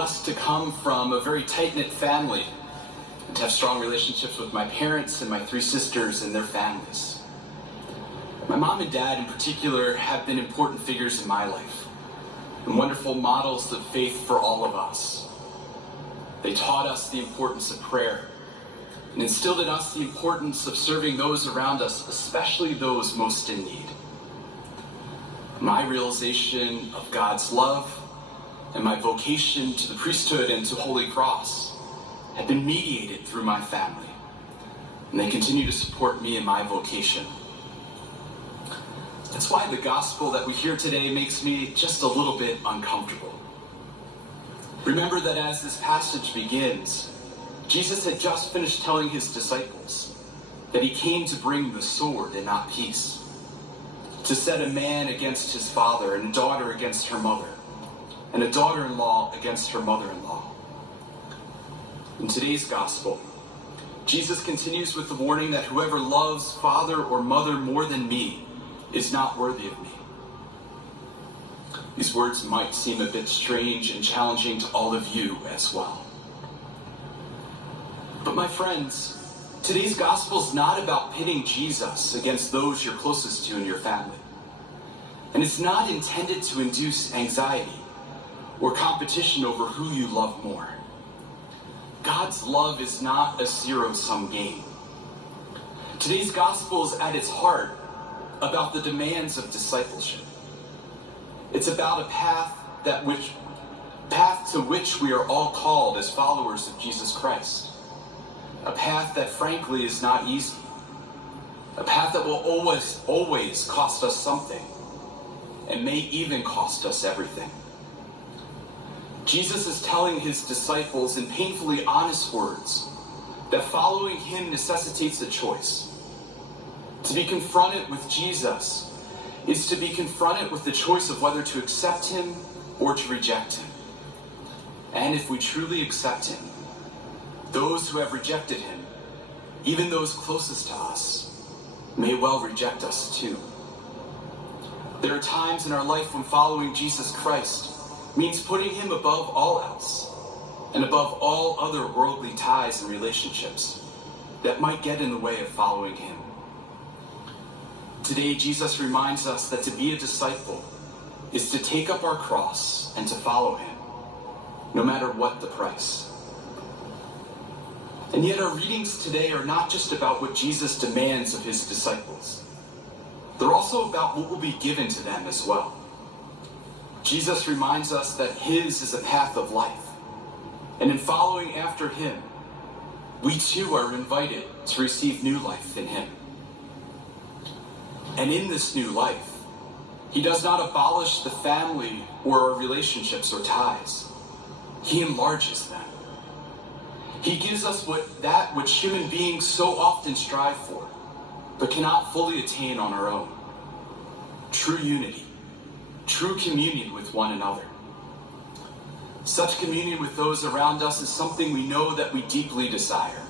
blessed to come from a very tight-knit family and to have strong relationships with my parents and my 3 sisters and their families. My mom and dad in particular have been important figures in my life and wonderful models of faith for all of us. They taught us the importance of prayer and instilled in us the importance of serving those around us, especially those most in need. My realization of God's love and my vocation to the priesthood and to Holy Cross have been mediated through my family, and they continue to support me in my vocation. That's why the gospel that we hear today makes me just a little bit uncomfortable. Remember that as this passage begins, Jesus had just finished telling his disciples that he came to bring the sword and not peace, to set a man against his father and a daughter against her mother, and a daughter-in-law against her mother-in-law. In today's gospel, Jesus continues with the warning that whoever loves father or mother more than me is not worthy of me. These words might seem a bit strange and challenging to all of you as well. But my friends, today's gospel is not about pitting Jesus against those you're closest to in your family. And it's not intended to induce anxiety or competition over who you love more. God's love is not a zero-sum game. Today's gospel is at its heart about the demands of discipleship. It's about a path to which we are all called as followers of Jesus Christ. A path that frankly is not easy. A path that will always cost us something, and may even cost us everything. Jesus is telling his disciples in painfully honest words that following him necessitates a choice. To be confronted with Jesus is to be confronted with the choice of whether to accept him or to reject him. And if we truly accept him, those who have rejected him, even those closest to us, may well reject us too. There are times in our life when following Jesus Christ means putting him above all else and above all other worldly ties and relationships that might get in the way of following him. Today, Jesus reminds us that to be a disciple is to take up our cross and to follow him, no matter what the price. And yet our readings today are not just about what Jesus demands of his disciples. They're also about what will be given to them as well. Jesus reminds us that his is a path of life. And in following after him, we too are invited to receive new life in him. And in this new life, he does not abolish the family or our relationships or ties. He enlarges them. He gives us that which human beings so often strive for, but cannot fully attain on our own. True unity, true communion with one another. Such communion with those around us is something we know that we deeply desire.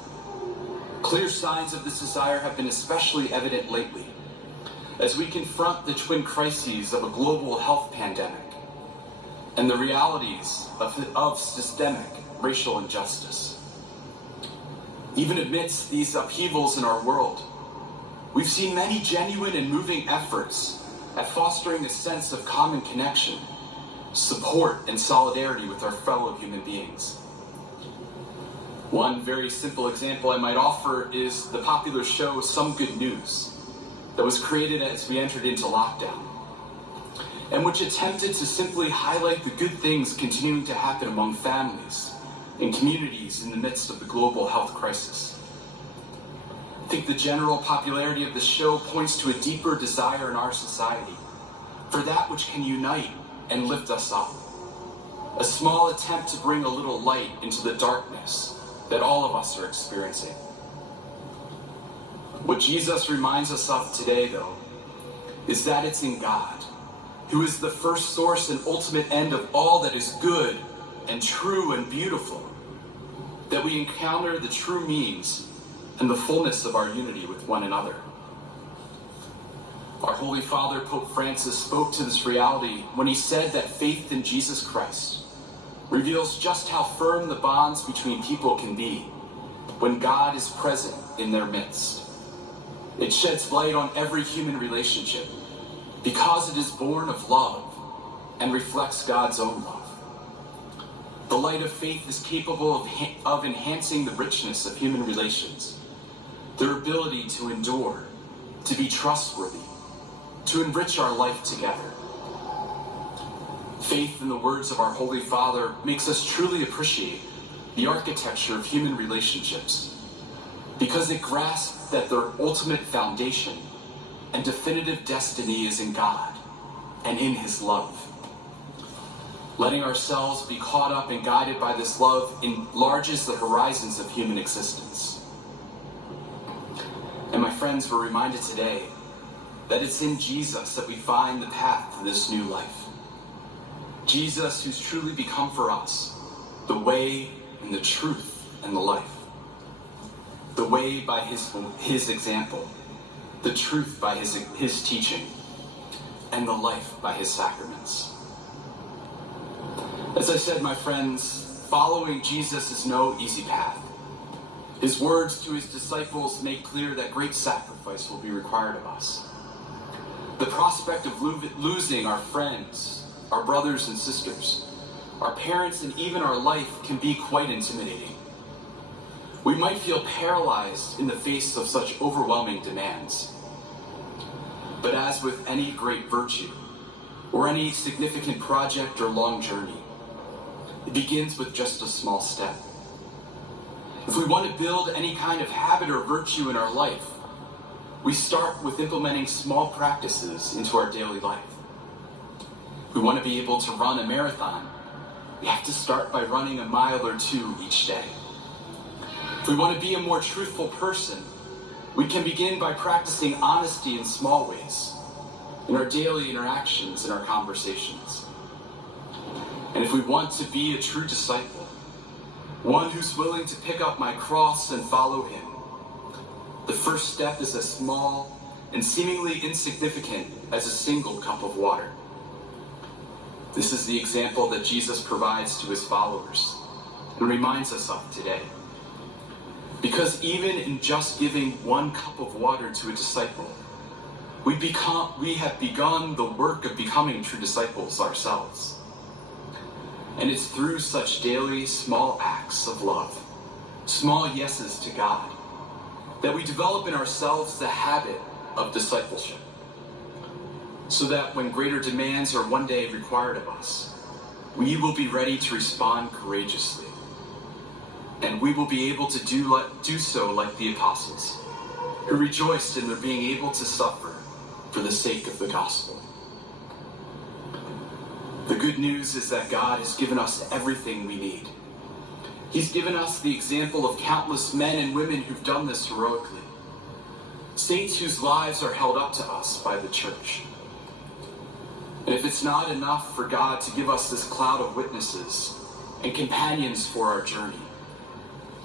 Clear signs of this desire have been especially evident lately, as we confront the twin crises of a global health pandemic and the realities of systemic racial injustice. Even amidst these upheavals in our world, we've seen many genuine and moving efforts at fostering a sense of common connection, support, and solidarity with our fellow human beings. One very simple example I might offer is the popular show Some Good News that was created as we entered into lockdown, and which attempted to simply highlight the good things continuing to happen among families and communities in the midst of the global health crisis. I think the general popularity of the show points to a deeper desire in our society for that which can unite and lift us up. A small attempt to bring a little light into the darkness that all of us are experiencing. What Jesus reminds us of today, though, is that it's in God, who is the first source and ultimate end of all that is good and true and beautiful, that we encounter the true means and the fullness of our unity with one another. Our Holy Father, Pope Francis, spoke to this reality when he said that faith in Jesus Christ reveals just how firm the bonds between people can be when God is present in their midst. It sheds light on every human relationship because it is born of love and reflects God's own love. The light of faith is capable of enhancing the richness of human relations, their ability to endure, to be trustworthy, to enrich our life together. Faith in the words of our Holy Father makes us truly appreciate the architecture of human relationships because it grasps that their ultimate foundation and definitive destiny is in God and in His love. Letting ourselves be caught up and guided by this love enlarges the horizons of human existence. And my friends, we're reminded today that it's in Jesus that we find the path to this new life. Jesus, who's truly become for us the way and the truth and the life. The way by his example, the truth by his teaching, and the life by his sacraments. As I said, my friends, following Jesus is no easy path. His words to his disciples make clear that great sacrifice will be required of us. The prospect of losing our friends, our brothers and sisters, our parents, and even our life can be quite intimidating. We might feel paralyzed in the face of such overwhelming demands. But as with any great virtue, or any significant project or long journey, it begins with just a small step. If we want to build any kind of habit or virtue in our life, we start with implementing small practices into our daily life. If we want to be able to run a marathon, we have to start by running a mile or two each day. If we want to be a more truthful person, we can begin by practicing honesty in small ways, in our daily interactions, in our conversations. And if we want to be a true disciple, one who's willing to pick up my cross and follow him, the first step is as small and seemingly insignificant as a single cup of water. This is the example that Jesus provides to his followers and reminds us of today. Because even in just giving one cup of water to a disciple, we have begun the work of becoming true disciples ourselves. And it's through such daily small acts of love, small yeses to God, that we develop in ourselves the habit of discipleship. So that when greater demands are one day required of us, we will be ready to respond courageously. And we will be able to do so like the apostles, who rejoiced in their being able to suffer for the sake of the gospel. The good news is that God has given us everything we need. He's given us the example of countless men and women who've done this heroically. Saints whose lives are held up to us by the church. And if it's not enough for God to give us this cloud of witnesses and companions for our journey,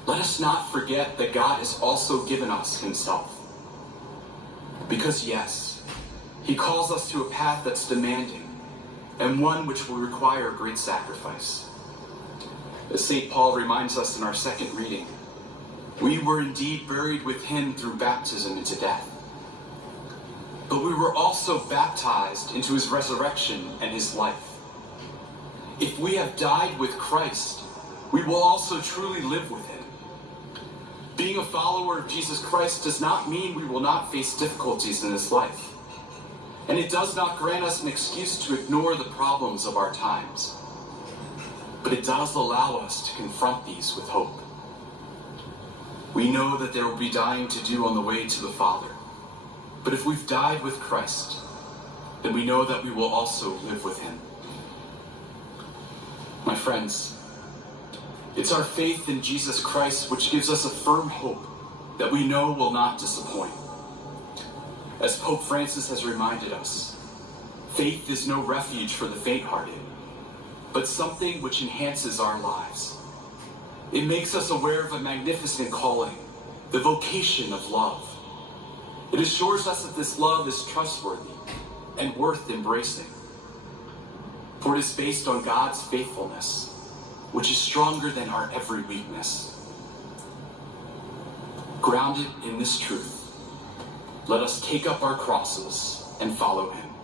let us not forget that God has also given us himself. Because yes, he calls us to a path that's demanding, and one which will require great sacrifice. As St. Paul reminds us in our second reading, we were indeed buried with him through baptism into death. But we were also baptized into his resurrection and his life. If we have died with Christ, we will also truly live with him. Being a follower of Jesus Christ does not mean we will not face difficulties in this life. And it does not grant us an excuse to ignore the problems of our times. But it does allow us to confront these with hope. We know that there will be dying to do on the way to the Father. But if we've died with Christ, then we know that we will also live with him. My friends, it's our faith in Jesus Christ which gives us a firm hope that we know will not disappoint. As Pope Francis has reminded us, faith is no refuge for the faint-hearted, but something which enhances our lives. It makes us aware of a magnificent calling, the vocation of love. It assures us that this love is trustworthy and worth embracing. For it is based on God's faithfulness, which is stronger than our every weakness. Grounded in this truth, let us take up our crosses and follow him.